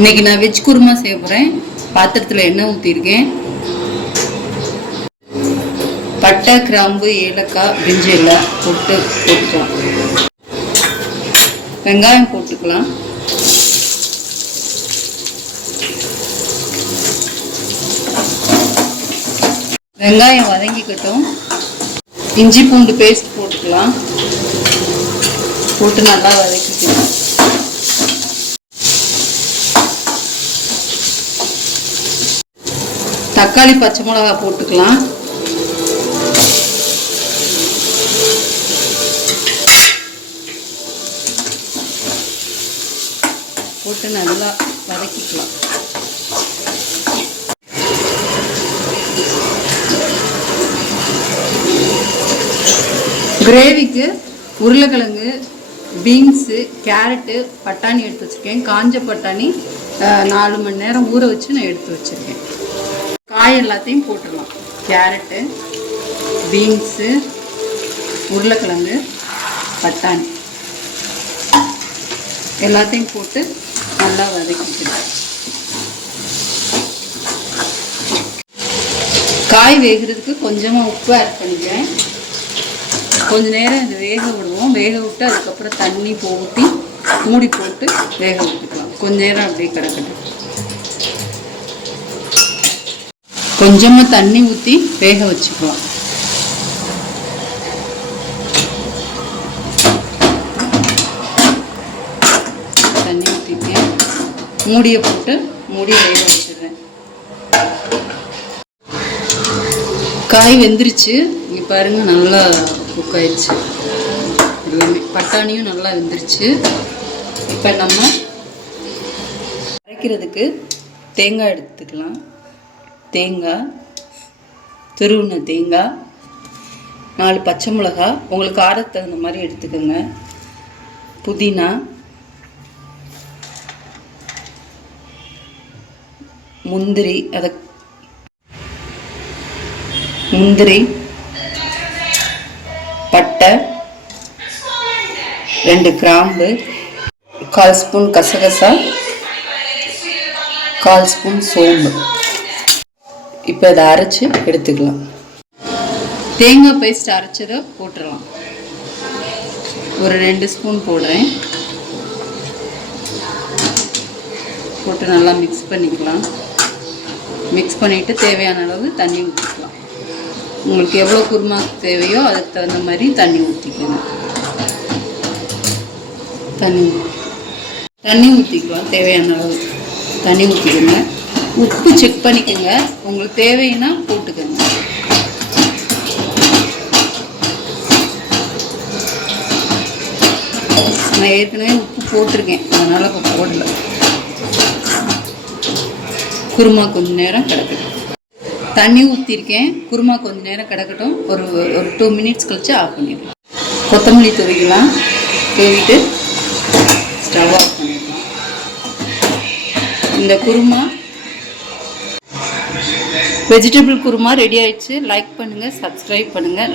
இன்னைக்கு non veg kurma செய்ய போகிறேன். பாத்திரத்தில் எண்ணெய் ஊற்றிருக்கேன். பட்டை, கிராம்பு, ஏலக்காய், பிரிஞ்சி இலை போட்டுக்கலாம். வெங்காயம் போட்டுக்கலாம். வெங்காயம் வதங்கிக்கட்டும். இஞ்சி பூண்டு பேஸ்ட் போட்டுக்கலாம். போட்டு நல்லா வதக்கிக்கலாம். தக்காளி, பச்சை மிளகா போட்டுக்கலாம். போட்டு நல்லா வதக்கிக்கலாம். கிரேவிக்கு உருளைக்கிழங்கு, பீன்ஸு, கேரட்டு, பட்டாணி எடுத்து வச்சுருக்கேன். காஞ்ச பட்டாணி 4 மணி நேரம் ஊற வச்சு நான் எடுத்து வச்சுருக்கேன். காய் எல்லாத்தையும் போட்டுடலாம். கேரட்டு, பீன்ஸு, உருளைக்கிழங்கு, பட்டாணி எல்லாத்தையும் போட்டு நல்லா வதக்கிக்கலாம். காய் வேகிறதுக்கு கொஞ்சமாக உப்பு ஆட் பண்ணிக்கிறேன். கொஞ்ச நேரம் இது வேக விடுவோம். வேக விட்டு அதுக்கப்புறம் தண்ணி ஊற்றி மூடி போட்டு வேக விட்டுக்கலாம். கொஞ்ச நேரம் அப்படியே கிடக்கட்டும். கொஞ்சமாக தண்ணி ஊற்றி வேக வச்சுக்கலாம். தண்ணி ஊற்றிருக்கேன். மூடியை போட்டு மூடி வேக வச்சிடுறேன். காய் வெந்துருச்சு. இங்கே பாருங்க, நல்லா குக் ஆயிடுச்சு. எல்லாமே பட்டாணியும் நல்லா வெந்துருச்சு. இப்போ நம்ம அரைக்கிறதுக்கு தேங்காய் எடுத்துக்கலாம். தேங்காய், துருவின தேங்காய், 4 பச்சை மிளகா, உங்களுக்கு காரத்துக்கு தகுந்த மாதிரி எடுத்துக்கோங்க. புதினா, முந்திரி, பட்டை, 2 கிராம்பு, 1/4 ஸ்பூன் கசகசா, 1/4 ஸ்பூன் சோம்பு. இப்போ அதை அரைச்சி எடுத்துக்கலாம். தேங்காய் பேஸ்ட் அரைச்சதை போட்டுடலாம். ஒரு 2 ஸ்பூன் போடுறேன். போட்டு நல்லா மிக்ஸ் பண்ணிக்கலாம். மிக்ஸ் பண்ணிவிட்டு தேவையான அளவு தண்ணி ஊற்றிக்கலாம். உங்களுக்கு எவ்வளோ குருமா தேவையோ அதுக்கு தகுந்த மாதிரி தண்ணி ஊற்றிக்கணும். தண்ணி ஊற்றிக்கலாம். தேவையான அளவு தண்ணி ஊற்றிக்கோங்க. உப்பு செக் பண்ணிக்கோங்க. உங்களுக்கு தேவைன்னா போட்டுக்கோங்க. நான் ஏற்கனவே உப்பு போட்டிருக்கேன், அதனால் இப்போ போடல. குருமா கொஞ்சம் நேரம் கிடக்கட்டும். தண்ணி ஊற்றிருக்கேன். குருமா கொஞ்சம் நேரம் கிடக்கட்டும். ஒரு 2 மினிட்ஸ் கழிச்சு ஆஃப் பண்ணிடலாம். கொத்தமல்லி துவைக்கலாம். தூவிட்டு ஸ்டவ் ஆஃப் பண்ணிடலாம். இந்த குருமா வெஜிடபிள் குருமா ரெடி ஆயிடுச்சு. லைக் பண்ணுங்கள், சப்ஸ்கிரைப் பண்ணுங்கள்.